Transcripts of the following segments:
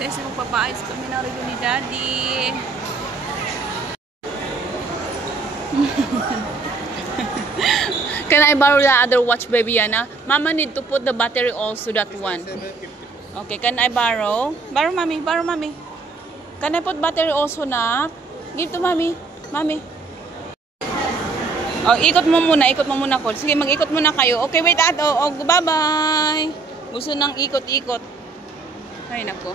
Nagsa-isa magpapaayos kami ng relo ni Daddy. Can I borrow the other watch, baby Yana? Mama need to put the battery also, that one. Okay, can I borrow? Borrow, mommy. Borrow, mommy. Can I put battery also, na? Give to mommy. Mommy. Oh, ikot mo muna ko. Sige, mag-ikot muna kayo. Okay, wait, ato. Oh, bye-bye. Gusto nang ikot-ikot. Ay, nako.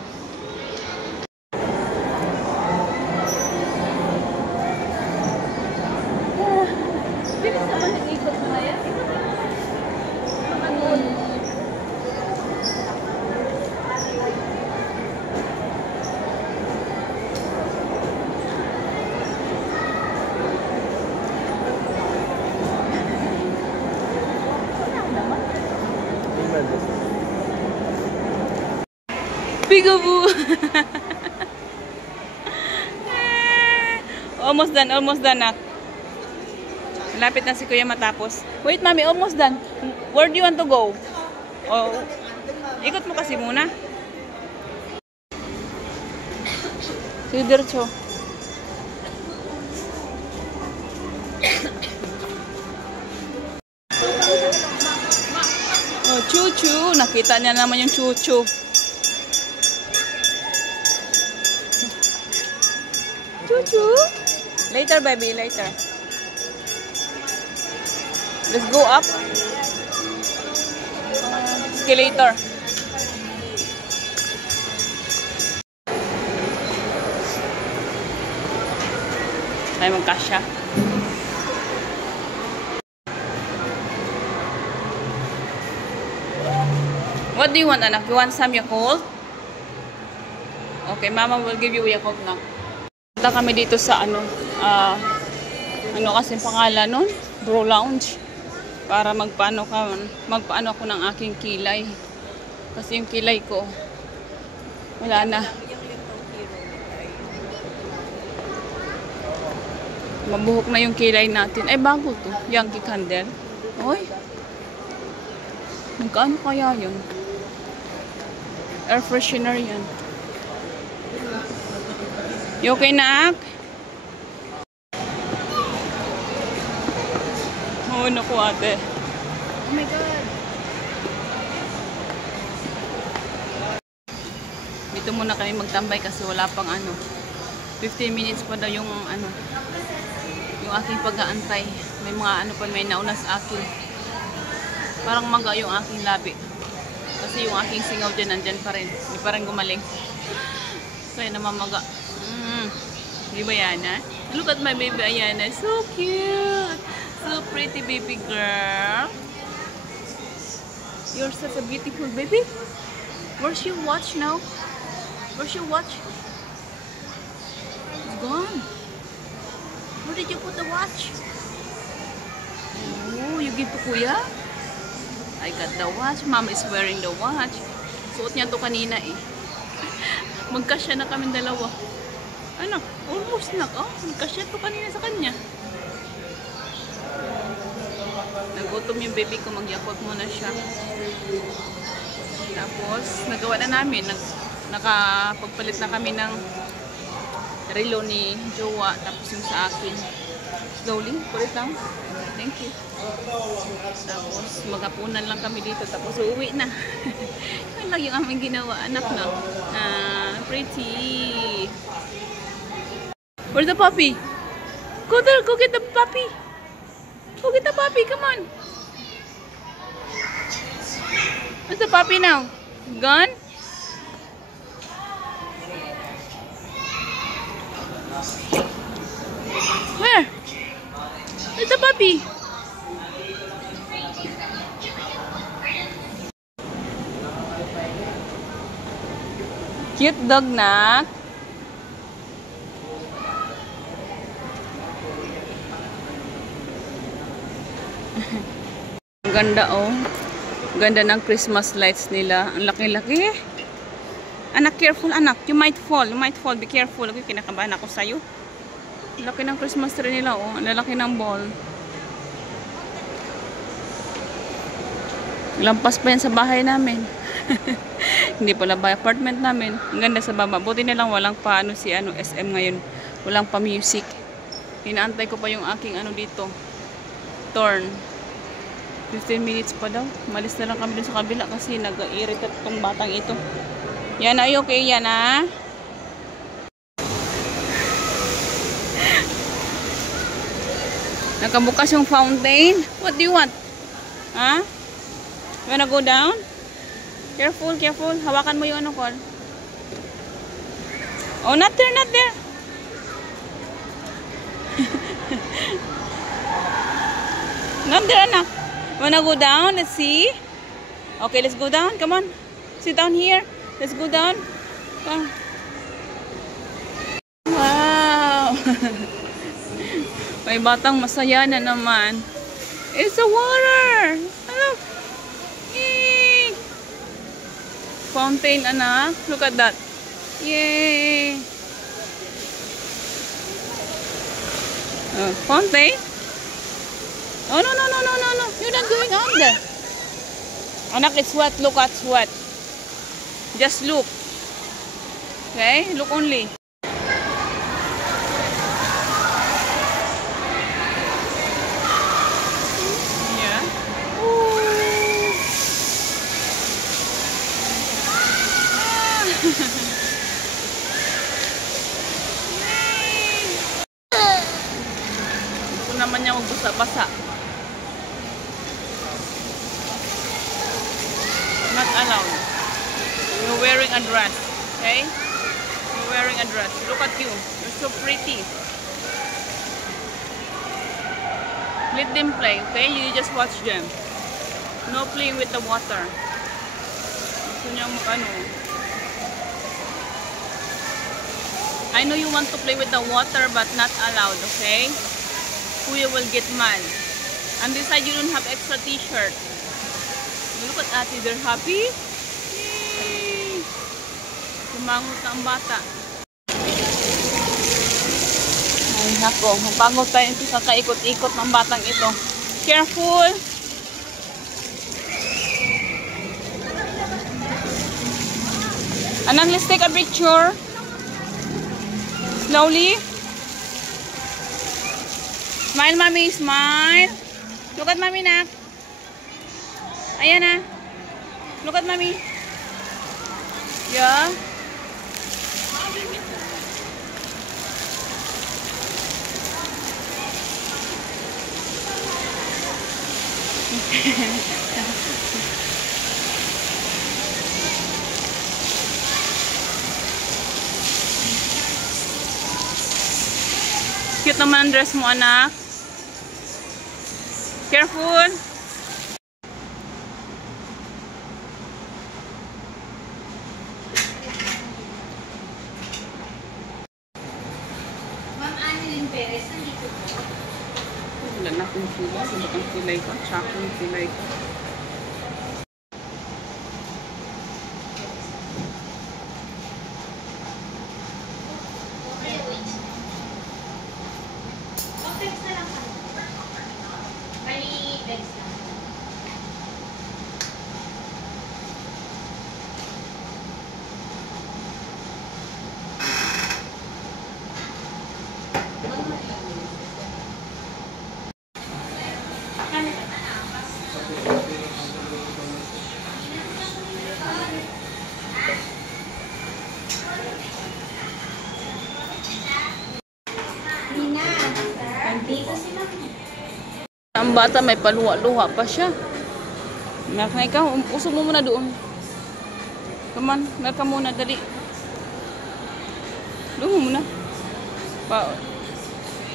Bilis naman yung ikot mo yan. Peekaboo! Almost done, nak. Lapit na si Kuya matapos. Wait, mami, almost done. Where do you want to go? Oh, ikot mo kasi muna. Sige, diretso. Oh, chuchu. Nakita niya naman yung chuchu. Chuchu. Later, baby, later. Let's go up. Escalator. Tayo magkasya. What do you want, anak? You want some Yakult? Okay, mama will give you Yakult now. Punta kami dito sa ano kasi pangalan nun? Bro Lounge. Para magpaano ako ng aking kilay. Kasi yung kilay ko wala na. Mabuhok na yung kilay natin. Ay, bago to. Yankee Candle. Oy. Magkano kaya yun? Air freshener yan. You okay, nak? Oh, naku, ate. Oh my God. Dito muna kami magtambay kasi wala pang 15 minutes pa daw yung yung aking pag-aantay. May mga may nauna sa akin. Parang maga yung aking labi. Kasi yung aking singaw dyan, nandyan pa rin. Hindi pa rin gumaling. So, yun namamaga. Di ba, Yana? Look at my baby Ayana. So cute! So pretty, baby girl. You're such a beautiful baby. Where's your watch now? Where's your watch? It's gone. Where did you put the watch? Oh, you give to Kuya? I got the watch. Mom is wearing the watch. Suot niya to kanina eh. Magkasya na kami dalawa. Ano? Almost na. Oh, magkasya to kanina sa kanya. Nagutom yung baby ko, magyakot muna siya. Tapos, nagawa na namin. Nakapagpalit na kami ng relo ni Jowa. Tapos yung sa akin. Slowly, put it down. Thank you. Tapos, magapunan lang kami dito. Tapos, uuwi na. Yan lang yung aming ginawa. Anak na. Pretty. Where's the puppy? Go there, go get the puppy. Go get the puppy, come on. Where's the puppy now? Gone? Where? Where's the puppy? Cute dog, nak. Ang ganda, oh. Ganda ng Christmas lights nila. Ang laki-laki. Anak, careful, anak. You might fall. You might fall. Be careful. Okay, kinakabahan ako sa'yo. Ang laki ng Christmas tree nila, oh. Ang lalaki ng ball. Lampas pa yan sa bahay namin. Hindi pala ba apartment namin. Ang ganda sa baba. Buti na lang walang pa SM ngayon. Walang pa music. Inaantay ko pa yung aking dito. Turn. 15 minutes pa daw. Malis na lang kami dun sa kabila kasi nag-irritate tong batang ito. Yan, ay okay yan ha. Nakabukas yung fountain. What do you want? Ha? You wanna go down? Careful, careful. Hawakan mo yung Col. Oh, not there, not there. Not there, anak. Wanna go down? Let's see. Okay, let's go down. Come on. Sit down here. Let's go down. Come. Wow. May batang masaya na naman. It's a water. Hello. Yay. Fountain, anak. Look at that. Yay. Fountain. Oh, no, no, no, no, no, no. You're not going on there. Anak, it's wet. Look at wet. Just look. Okay? Look only. Yeah. Gusto naman niya magbasa-basa. Not allowed. You're wearing a dress, okay? You're wearing a dress. Look at you. You're so pretty. Let them play, okay? You just watch them. No playing with the water. Gusto niyang I know you want to play with the water but not allowed, okay? Kuya will get mad. And this side you don't have extra t-shirt. Look at ate, they're happy. Yay! Sumangot na ang bata. Ay nako, mapagod tayo ito sa kaikot-ikot ng batang ito. Careful! Anak, let's take a picture. Slowly. Smile, mommy, smile. Look at mommy, nak. Ayan na. Look at mommy. Yeah. Cute naman ang dress mo, anak. Careful. Wala na akong kilay. Sabot ang kilay ko. Tsaka yung kilay ko. Ang bata may paluwa-luwa pa siya. Nak na ikaw, usog mo muna doon. Come on, ka muna, dali. Doon mo muna.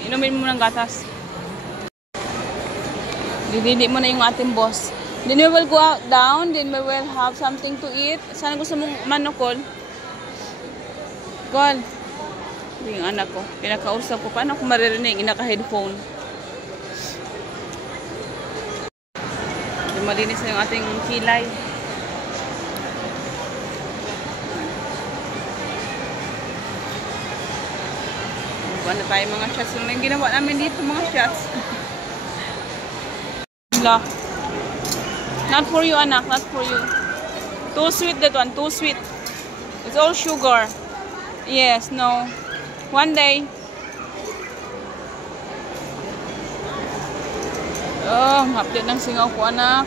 Inumin mo muna ng gatas. Dididi mo na yung ating boss. Then we will go out down, then we will have something to eat. Sana gusto mong manokol. Col. Yung anak ko, pinakausap ko. Paano ko maririnig? Inaka-headphone. Malinis na yung ating kilay. Buwan na tayo mga shots. Ano yung ginawa namin dito mga shots? Not for you, anak. Not for you. Too sweet, that one. Too sweet. It's all sugar. Yes, no. One day. Oh, hapdi ng singaw ko, anak.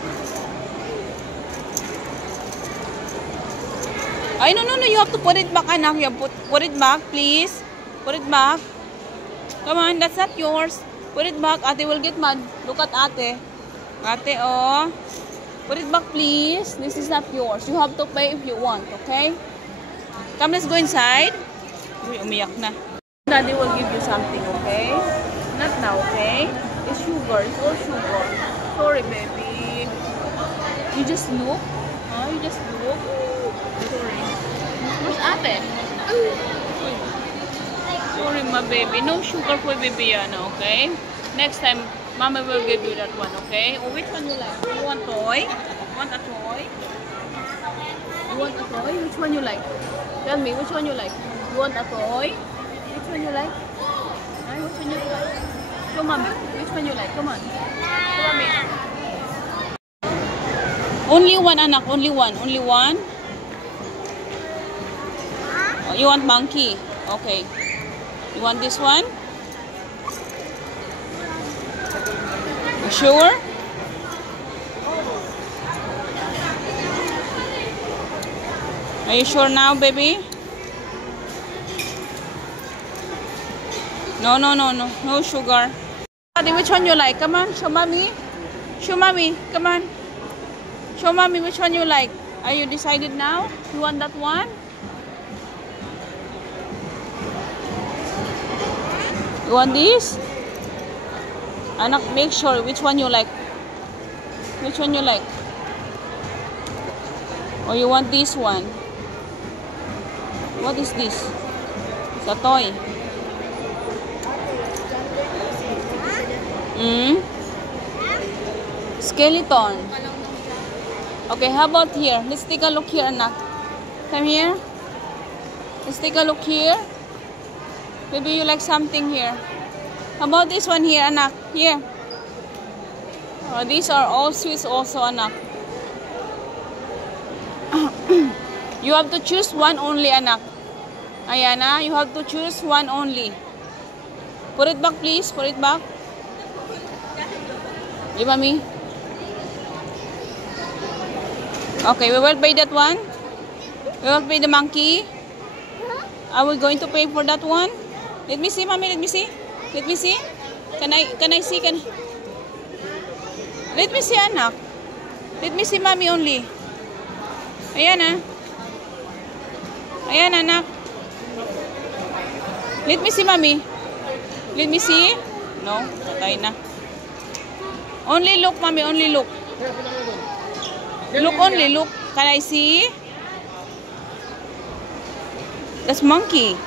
Ay, no. You have to put it back, anak. You have to put it back, please. Put it back. Come on, that's not yours. Put it back. Ate will get mad. Look at ate. Ate, oh. Put it back, please. This is not yours. You have to pay if you want, okay? Come, let's go inside. Uy, umiyak na. Daddy will give you something, okay? Not now, okay? It's sugar. It's all sugar. Sorry, baby. You just look? Huh? You just look? Sorry. Where's ate? Sorry, my baby. No sugar for baby, Yana, okay? Next time, Mama will give you that one, okay? Oh, which one you like? You want toy? You want a toy? You want a toy? Which one you like? Tell me, which one you like? You want a toy? Which one you like? Ay, which one you like? Come, Mommy. Which one you like? Come on. Come, Mommy. Only one, anak. Only one. Only one? Oh, you want monkey? Okay. You want this one? Sure? Are you sure now, baby? No. No sugar. Daddy, which one you like? Come on, show mommy. Show mommy. Come on. Show mommy which one you like. Are you decided now? You want that one? You want this? Anak, make sure which one you like. Which one you like? Or you want this one? What is this? It's a toy. Skeleton. Okay, how about here? Let's take a look here, anak. Come here. Let's take a look here. Maybe you like something here. How about this one here, anak? Here. Oh, these are all sweets also, anak. You have to choose one only, anak. Ayana, you have to choose one only. Put it back, please. Put it back. You, mommy? Okay, we will pay that one. We will pay the monkey. Are we going to pay for that one? Let me see, mommy. Let me see. Let me see. Can I see? Let me see, anak. Let me see, mommy only. Ayan, ah. Ayan, anak. Let me see, mommy. Let me see. No, patay na. Only look, mommy. Only look. Look only. Look. Can I see? That's monkey.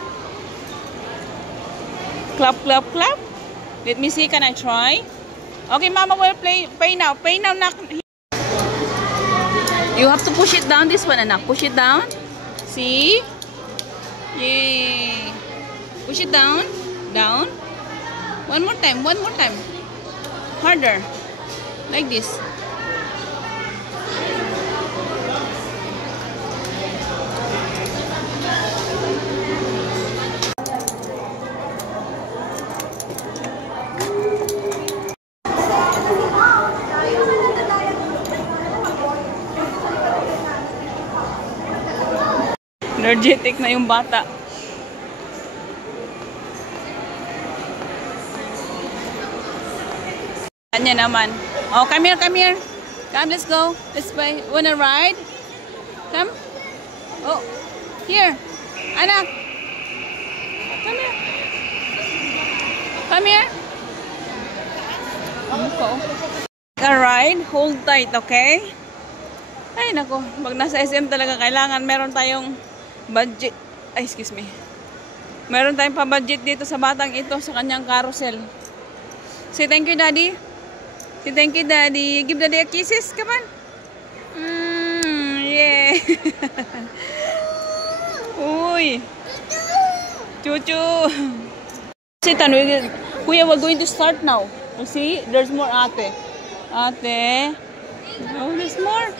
Clap, clap, clap. Let me see. Can I try? Okay, mama will pay now. Pay now, nak. You have to push it down. This one, anak. Push it down. See? Yay. Push it down. Down. One more time. One more time. Harder. Like this. Energetic na yung bata. Kanya naman. Oh, come here, come here. Come, let's go. Let's play. Wanna ride? Come. Oh, here. Anak. Come here. Come here. A ride. Hold tight, okay? Ay, nako. Pag nasa SM talaga, kailangan meron tayong budget. Ay, excuse me. Meron tayong pa-budget dito sa batang ito sa kanyang carousel. Say thank you, Daddy. Say thank you, Daddy. Give Daddy a kisses. Come on. Yeah. Uy. Chuchu. Sit down. Kuya, we're going to start now. You see? There's more ate. Ate. Oh, there's more.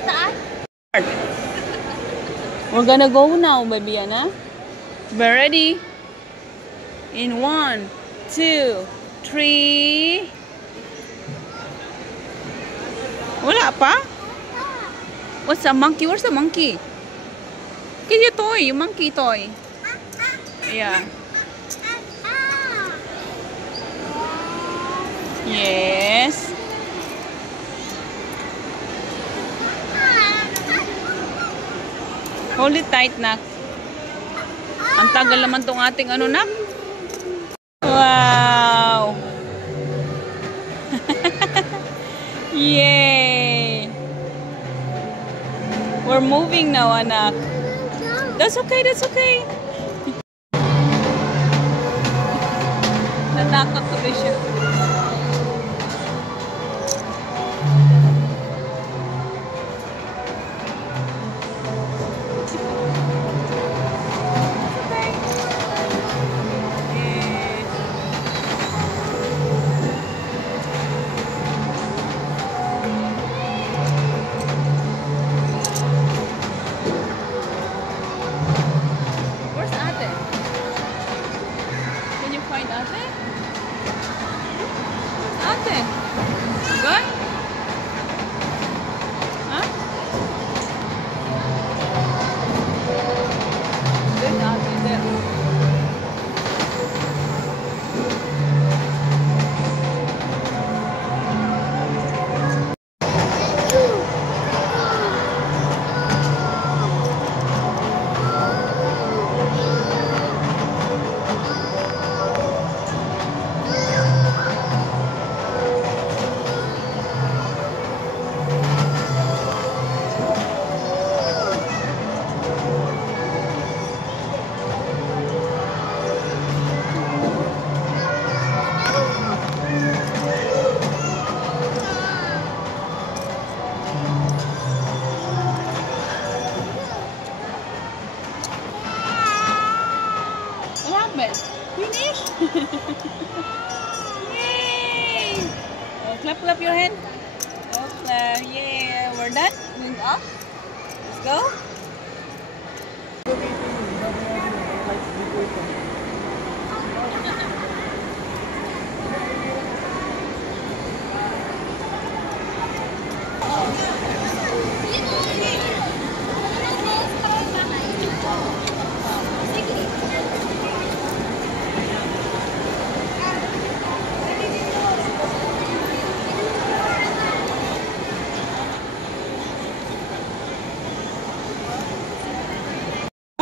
Start. We're gonna go now, baby Anna. We're ready. In 1, 2, 3. Wala pa? What's a monkey? Where's the monkey? Get your toy, your monkey toy. Yeah. Yes. Hold it tight, nak. Ang tagal naman tong ating ano, nak. Wow. Yay. We're moving now, anak. That's okay, that's okay. Natakot tuloy siya. Where's Ate? Can you find Ate? Ate? Good? Huh? There's Ate there. Finish? Yay! Oh, clap your hand. Oh, yeah, we're done. Going up. Let's go.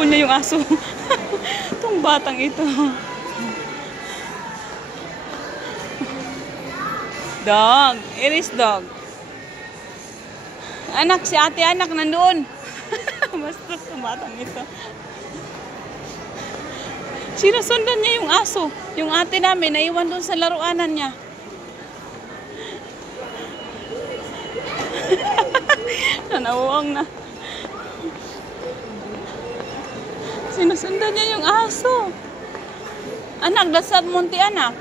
Niya yung aso. Itong batang ito. Dog. It is dog. Anak, si ate anak nandoon. Basta itong batang ito. Sinusundan niya yung aso. Yung ate namin, naiwan doon sa laruanan niya. Nanawang na. Sinusundan niya yung aso. Anak, dasad munti anak.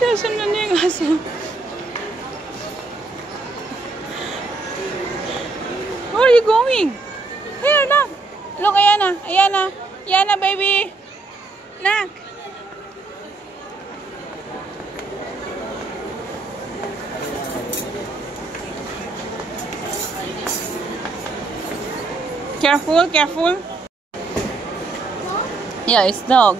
Sinusundan niya yung aso. Where are you going? Here, nak. Look, Ayana. Ayana. Ayana, baby. Nak. Careful, careful. Yeah, it's dog.